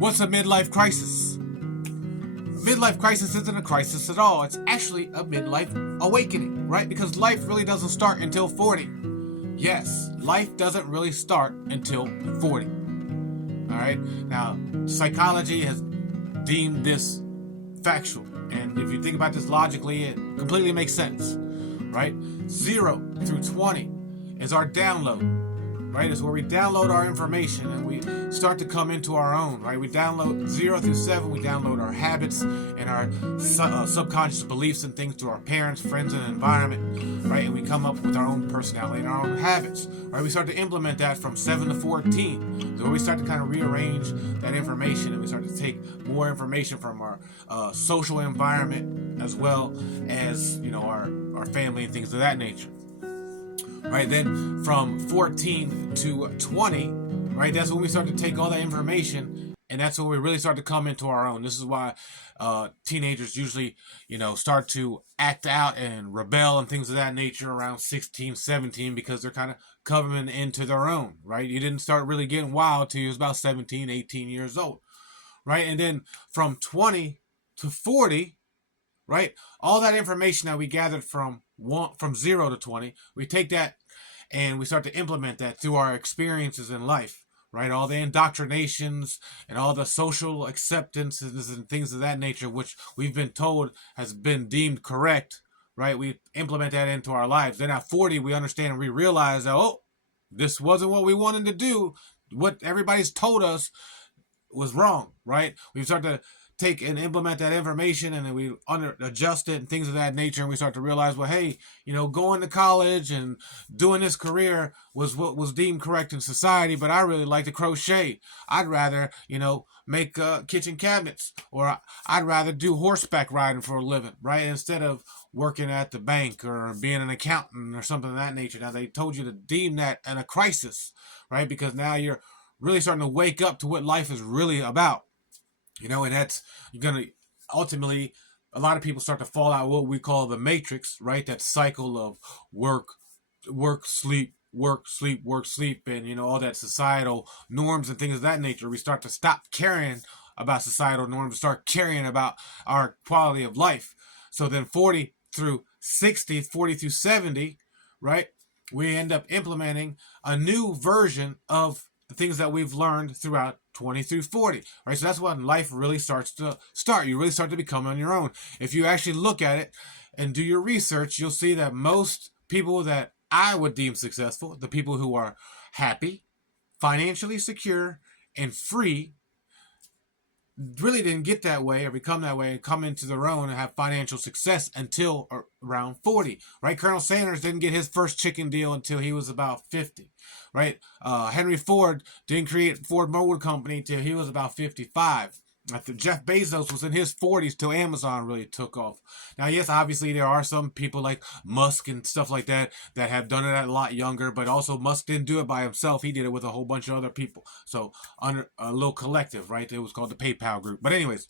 What's a midlife crisis? A midlife crisis isn't a crisis at all. It's actually a midlife awakening, right? Because life really doesn't start until 40. Yes, life doesn't really start until 40. All right? Now, psychology has deemed this factual. And if you think about this logically, it completely makes sense, right? 0 through 20 is our download, right? It's where we download our information and we start to come into our own, right? We download 0 through 7, we download our habits and our subconscious beliefs and things through our parents, friends, and environment, right? And we come up with our own personality and our own habits, right? We start to implement that from 7 to 14, so where we start to kind of rearrange that information and we start to take more information from our social environment as well as, you know, our family and things of that nature. Right, then from 14 to 20, right, that's when we start to take all that information, and that's when we really start to come into our own. This is why teenagers usually, you know, start to act out and rebel and things of that nature around 16, 17, because they're kind of coming into their own, right? You didn't start really getting wild till you was about 17, 18 years old, right? And then from 20 to 40, right, all that information that we gathered from 0 to 20, we take that and we start to implement that through our experiences in life, right? All the indoctrinations and all the social acceptances and things of that nature, which we've been told has been deemed correct, right? We implement that into our lives. Then at 40, we understand and we realize that, oh, this wasn't what we wanted to do. What everybody's told us was wrong, right? We start to take and implement that information and then we adjust it and things of that nature, and we start to realize, well, hey, you know, going to college and doing this career was what was deemed correct in society, but I really like to crochet. I'd rather, you know, make kitchen cabinets, or I'd rather do horseback riding for a living, right? Instead of working at the bank or being an accountant or something of that nature. Now, they told you to deem that in a crisis, right? Because now you're really starting to wake up to what life is really about. You know, and that's, you're going to ultimately, a lot of people start to fall out what we call the matrix, right? That cycle of work, sleep, work, sleep, work, sleep, and, you know, all that societal norms and things of that nature. We start to stop caring about societal norms, start caring about our quality of life. So then 40 through 60, 40 through 70, right? We end up implementing a new version of the things that we've learned throughout 20 through 40, right? So that's when life really starts to start. You really start to become on your own. If you actually look at it and do your research, you'll see that most people that I would deem successful, the people who are happy, financially secure, and free, really didn't get that way or become that way and come into their own and have financial success until around 40, right? Colonel Sanders didn't get his first chicken deal until he was about 50, right? Henry Ford didn't create Ford Motor Company until he was about 55. Jeff Bezos was in his 40s till Amazon really took off. Now, yes, obviously there are some people like Musk and stuff like that that have done it a lot younger, but also Musk didn't do it by himself. He did it with a whole bunch of other people. So under a little collective, right? It was called the PayPal group. But anyways,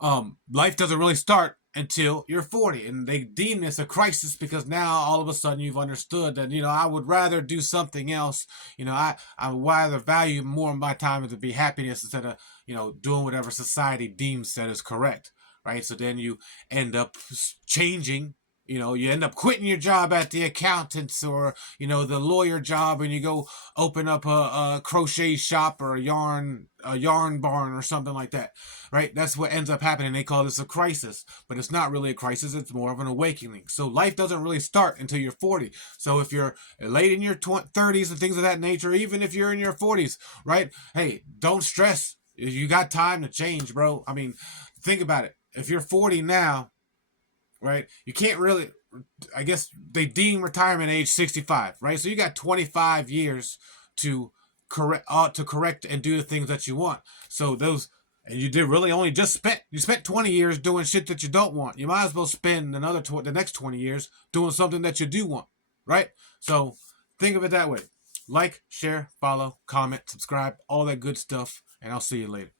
life doesn't really start until you're 40, and they deem this a crisis because now all of a sudden you've understood that, you know, I would rather do something else. You know, I would rather value more of my time to be happiness instead of, you know, doing whatever society deems that is correct, right? So then you end up changing. You know, you end up quitting your job at the accountant's or, you know, the lawyer job, and you go open up a crochet shop or a yarn barn or something like that, right? That's what ends up happening. They call this a crisis, but it's not really a crisis. It's more of an awakening. So life doesn't really start until you're 40. So if you're late in your 30s and things of that nature, even if you're in your 40s, right? Hey, don't stress. You got time to change, bro. I mean, think about it. If you're 40 now, right, you can't really, I guess they deem retirement age 65, right? So you got 25 years to correct and do the things that you want. So those, and you did really only just spent 20 years doing shit that you don't want. You might as well spend the next 20 years doing something that you do want, right? So think of it that way. Like, share, follow, comment, subscribe, all that good stuff, and I'll see you later.